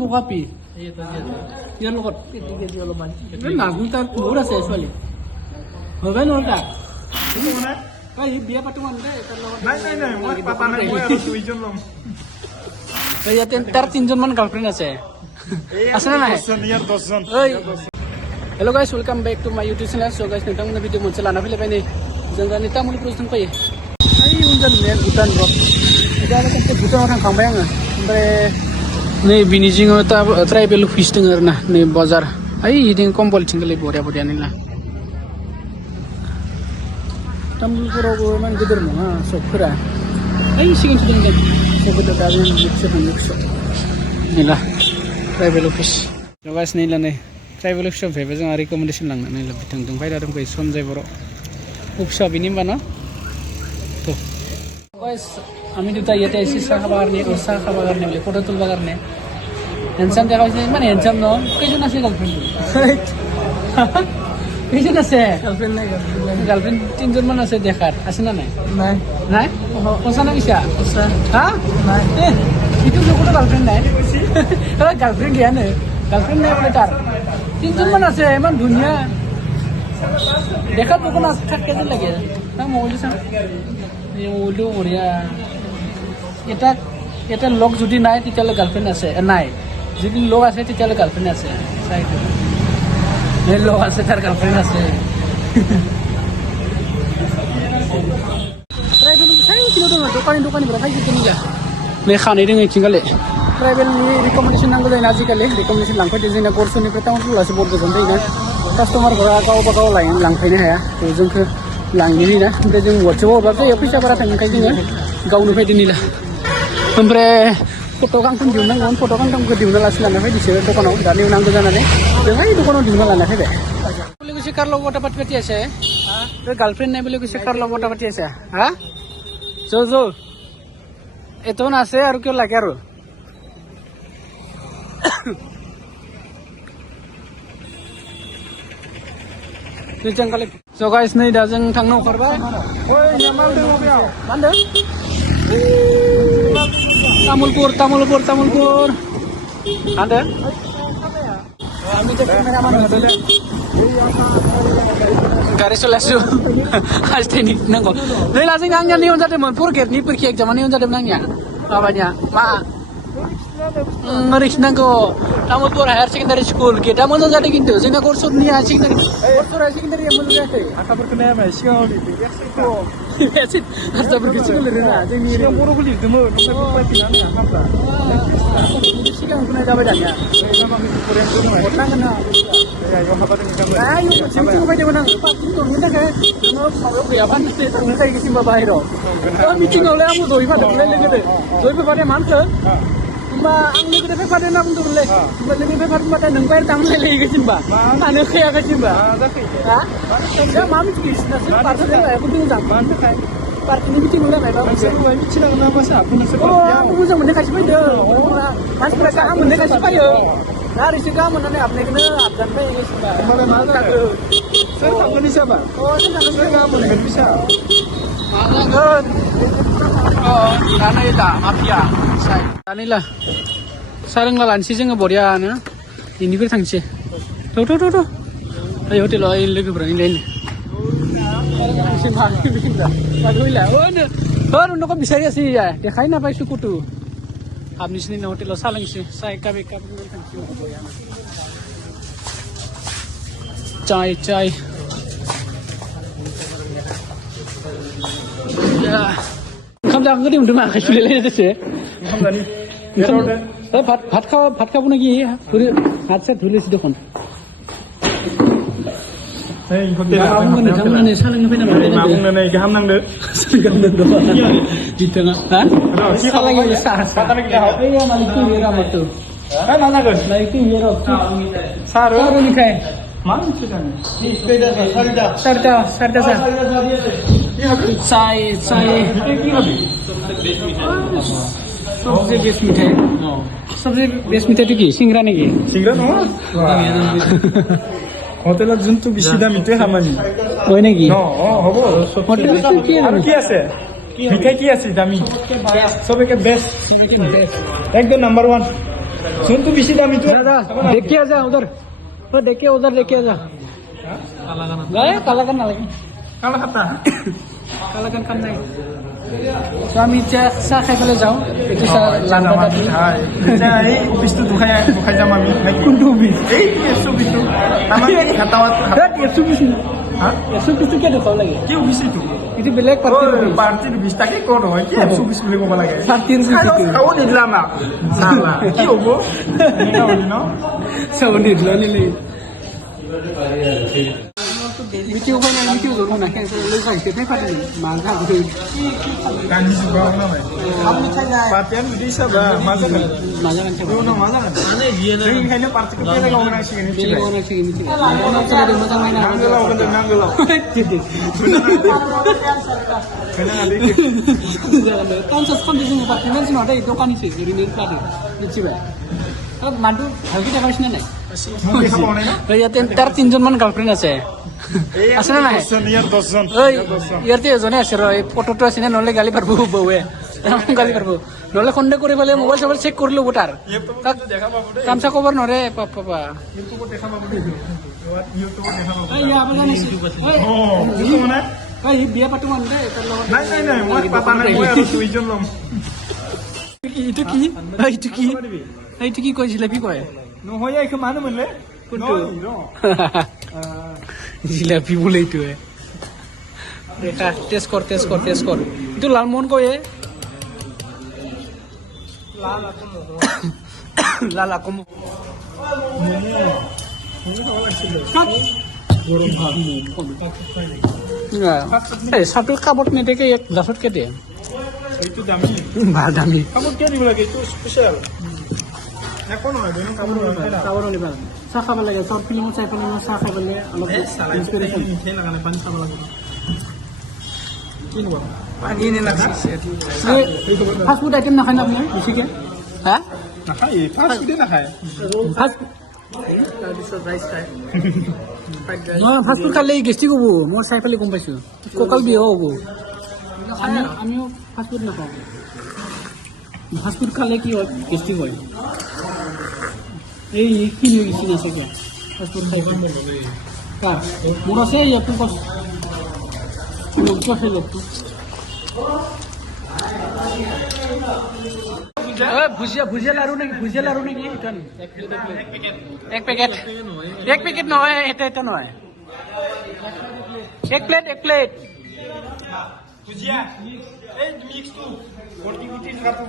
বগাপি ইয়াৰ লগত নাজনো তাত বহুত আছে ছোৱালী হবাই নহ'ল তাক বিয়া পাতো মানে ইয়াতে তাৰ 3জন মান গাৰ্লফ্ৰেণ্ড আছে না নাই hello guys welcome back to my YouTube channel so guys नोंथांमोननो भिडिअ मोनसे लाना फैलायबाय नै जों दा तामुलपुराव जों फैयो ओइ उनजों मेन भुटान रड दा खनसे भुटानाव थांखांबाय आङो ओमफ्राय नै बिनि जिङाव ट्राइबेल अफिस दङ आरोना नै बाजार ओइ इदिं कम्बलथिंगलै बरिया बरियानो ना तामुलपुरावबो इमान गिदिर नङा सकफोरा ओइ सिगांसो दङ सकफोरा दा जों मिक्स नैला ट्राइबेल अफिस गाइस नैला नै ट्राइबेल अफिसाव फैबाय जोंहा रिकमेन्डेसन लांनानै बिथांजों फायदा दंफैयो सनजय बर' अफिसाव बिनि होनबा न' तो गाइस आम्ही दुटा येते ऐसी साखा बागारने बोले फोटो तुलबा करने हॅन्डसम देखायचे म्हणजे हॅन्डसम न कैजन असे गर्लफ्रेंड कैजन असे गर्लफ्रेंड 3 মান আছে দেখার আছে না নাই নাই কোনসা না বিছা হ্যাঁ নাই ইটো কোনো গার্লফ্রেন্ড নাই গার্লফ্রেন্ড গিয়া না গার্লফ্রেন্ড নাই বলে তার 3 মান আছে ইমান ধুনিয়া দেখা তো কোন থাকে যে লাগে না মোবাইল সাম এই মোবাইলটো বঢ়িয়া এটা লগ যদি নাই তেতিয়ালে গার্লফ্রেন্ড আছে নাই যদি লগ আছে তেতিয়ালে গার্লফ্রেন্ড আছে চাইটো এই লগ আছে তার গার্লফ্রেন্ড আছে ट्राइबेल साइ किलो दङ दखानिफोरा फायजोबदों निजा नै खानै दङ इथिंगाले ट्राइबेलनि रिकमेन्डेसन नांगौ जायो आजिखालि रिकमेन्डेसन लांफैदो जोंना गरसनिफ्राय टाउनफोरावसो बर गोजान जायोना कास्टमारफोरा गावबा गाव लांफैनो हाया जोंखौ लांनो होयोना ओमफ्राय जों वाट्सएपआव हरबाबो जायो फैसा बारा थांखाय जोङो गावनो फैदो निला ओमफ्राय फट' गांथाम दिहुननांगौमोन फट' गांथामखौ दिहुनना लासै लाना फैदिसो दखानाव दानि नांगौ जानानै जों ओइ दखानाव दिहुनना लाना फैबाय बोले কৈছে কাৰ লগত কথা পাতি আছে তোৰ গাৰ্লফ্ৰেণ্ড নাই বুলি কৈছে কাৰ লগত কথা পাতি আছে হা যৌ এটো আছে আৰু কিয় লাগে আৰু So guys नै दा जों थांनो ओंखारबाय तामुलपुर आन्दो आम्ही ते कॅमेरामॅन होतो गाडी सलायसो आज तेनि नांगौ नै ला जों आंनिया नियम जादोंमोन फरगेटनि परीक्षा एग्जामा नियम जादोंमोन आंनिया माबानिया मा नांगौ तामुलपुर हायार सेकेन्डारि स्कुल गेटा मोजां जादों खिन्थु जोंना गरसरनि हायार सेकेन्डारिया मोजां जायाखै हारसाफोरखौ नायाबा सिगाङाव हारसाफोरखौ सिगां लिरोना जोंनि बर'खौ लिरदोंमोन सिगांखौ नायजाबाय दानिया हरनांगोन ना फैदोंमोन आं पार्टिं दंनो थाखाय नोङो माबायाव गैयाबा थांनो जाहैगोन बाहेराव मिटिङावलाय आंबो जयै फादोंमोनलाय लोगोदो जयै फैफादों मा होनखो होमबा आं लोगोदो फैफादों होनना बुंदोंमोनलै होमबा लोगो फैफादोंबाथाय नों बाहेर थांलायलायगोन होनबा मानो फैयाखै होनबा हा मा मिथिगोन पार्टिनि लायाखौ दोजां मानो थाखाय पार्टिनि मिटिं लायबाय मिथिनांगोन ना मासा आंबो मोजां मोननायखायसो फैदों मानसिफोरा गाहाम मोननायखायसो फैयो गारिसो गाहाम मोननानै हाबनायखौनो हाबजानो फैगासिनो मा जाखो सोर थांगोन हिसाबा सोर थांगोन गाहाम मोनगोन फैसा मा जागोन दानै दा माफिया दानै ला साहा लोंला लानोसै जोङो बरियानो बेनिफ्राय थांसै थ' ओइ हटेलाव ओइ लोगोफोरा निलायनो न'खौ বিচাৰি আছে দেখাই নাপাই চকুটো আপনিসিনি না হোটেল চাহ লাংছে চাহ একাপ থাকছি চাই ओंखाम जाखांखो उन्दु आखाइ सुलायलायसो भात खाबो नाखि हात सात धुलेसो दखन गाहाम नांदो सबसे बेस्ट मिठाई तो की सिंगरा नेকি सिंगरा नङा হোটেলত যোনটো বেছি দাম ইটোৱে খামানি হয় নেকি হ'ব হোটেলত কি আছে মিঠাই কি আছে দামি সবকে বেস্ট একদম নাম্বার 1 जोंथ' बेसे दाम itu दादा देख के आजा उधर देख के आजा गए कालाkan lagi kalah kata कालाkan kan naik so আমি এতিয়া চাহ খাই পেলাই যাওঁ এইটো চাহ লাংটা তাতে এই অফিসটো দুখাই যাম আমি কোনটো অফিস এই অফিসটো আমাৰ হাতাৱাত এসু পিছু এসু পিছু কে দেখাব লাগে কি অফিস এইটো এইটো বেলেগ পাৰ্টিৰ অফিস তাকে ক'ত হয় কি অফিস বুলি ক'ব লাগে পাৰ্টিৰ অফিস খাব নিদিলা না চালা কি হ'ব এনেকা হ'ল ন চাব নিদিলা নিলে মিটিং উপায় নাই মিটিং জৰুৰ নাখে লৈ খাইছে তাই পাতি মাংস খাবলৈ गानि जुगाव नालाय पार्टियानो बिदि हिसाबा मा जागोन মাজা নাখে उनाव मा जागोन जों ओंखायनो पार्टिखौ बेलेग आवगायनांसिगोन मिथिबाय नांगोलाव होनदों नांगोलाव पन्सास खन्थि जोङो पार्टि मानसि नङा दै दखानिसो ओरैनो पार्टि मिथिबाय মানুহ ভালকৈ দেখাইছে নাই ইয়াতে তাৰ 3জন মান গাৰ্লফ্ৰেণ্ড আছে আছে না নাই ওই ইয়াতে এজনে আছে ৰ এই ফটোটো আছে না নহলে গালি পারবো বউয়ে গালি পারবো নহলে খন্ডে করে ফেলে মোবাইল সবাই চেক করে লব তার তামসা খবর নরে পাপা এই বিয়া পাতো মান দে এটার লগত নাই মই পাতা নাই মই আৰু দুইজন লম এইটো কি এইটো কি কৈছিলে কি কয় নহয় এইটো মানুহ মোলে কোনটো জিলাপি বলে এইটো দেখা টেষ্ট কৰ এইটো লালমোহন কয়ে লাল আকম চাহটো কাপত নেদেকে এক গ্লাছত কেটে এইটো দামী ভাল দামী কামত কিয় দিব লাগে এইটো স্পেচিয়েল একো নহয় বেনো কামত চাব নিবা চাহ খাব লাগে চব ফিল্মত চাই পেলাই চাহ খাই পেলাই অলপ ইনস্পিৰেশ্যন মিঠাই লগা নাই পানী খাব লাগে কি নিব পানী নে লাগছে ফাষ্ট ফুড আইটেম নাখায় না আপুনি বেছিকৈ হা নাখায় ফাষ্ট ফুডে নাখায় ফাষ্ট ফাষ্ট ফুড খালে গেষ্টিক হ'ব মই চাই পেলাই গম পাইছোঁ কঁকাল বিষ হ'ব আমিও ফাষ্ট ফুড নাখাওঁ ফাষ্ট ফুড খালে কি হয় গেষ্টিক হয় এই কি হৈ গৈছে না চাগে ফাষ্ট ফুড খাই কাৰ মোৰ আছে ইয়াতো কষ্ট লগটো আছে লগটো ভুজিয়া লাৰু নেকি এক পেকেট নহয় এটা নহয় এক প্লেট ভুজিয়া এই মিক্সটো গটিগুটি খাটো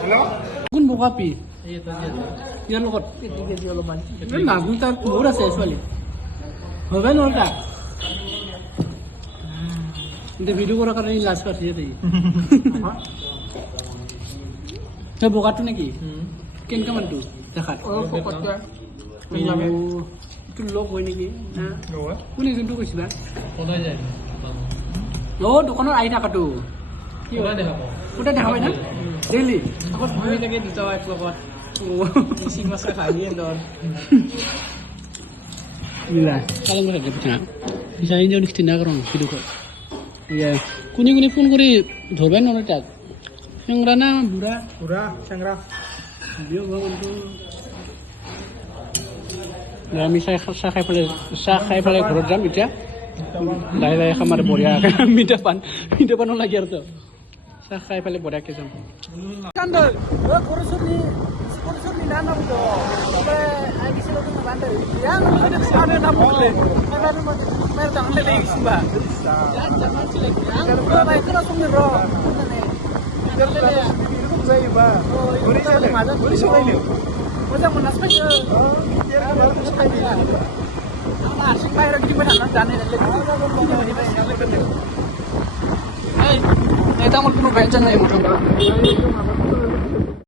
হেল্ল কোন বকাপি ইয়াৰ লগত অলপমান নাগুন তাত বহুত আছে ছোৱালী হবে নহয় তাক কিন্তু ভিডিঅ' কৰাৰ কাৰণে লাজ পাইছে দেই তই বগাটো নেকি কেনেকুৱা মানুহটো দেখাত এইটো লগ হয় নেকি কোনে যোনটো কৈছিলা দোকানত আহি থাকাটো কোনে দেখা পাই না ডেইলি আগত ঘূৰি থাকে দুটা এক লগত মিচিং মাছ খাইয়ে দৰ মিলা কালাম থাকে পিঠা যাই যাও নিশ্চিত না কৰণ ভিডিঅ' কল কোনে ফোন কৰি ধৰবাই নলয় তাক চেংৰা না বুঢ়া চেংৰা বিয়া হোৱা মানুহটো আমি চাহ খাই পেলাই ঘৰত যাম এতিয়া লাহে খাম আৰু বঢ়িয়া মিঠা পানো লাগে আৰু তো চাহ খাই পেলাই বঢ়িয়াকৈ যাম मोजां मोनासै आसि बाहेराव गिदिंबाय थानानै जानाय तामुलखौ नुबाय जानाय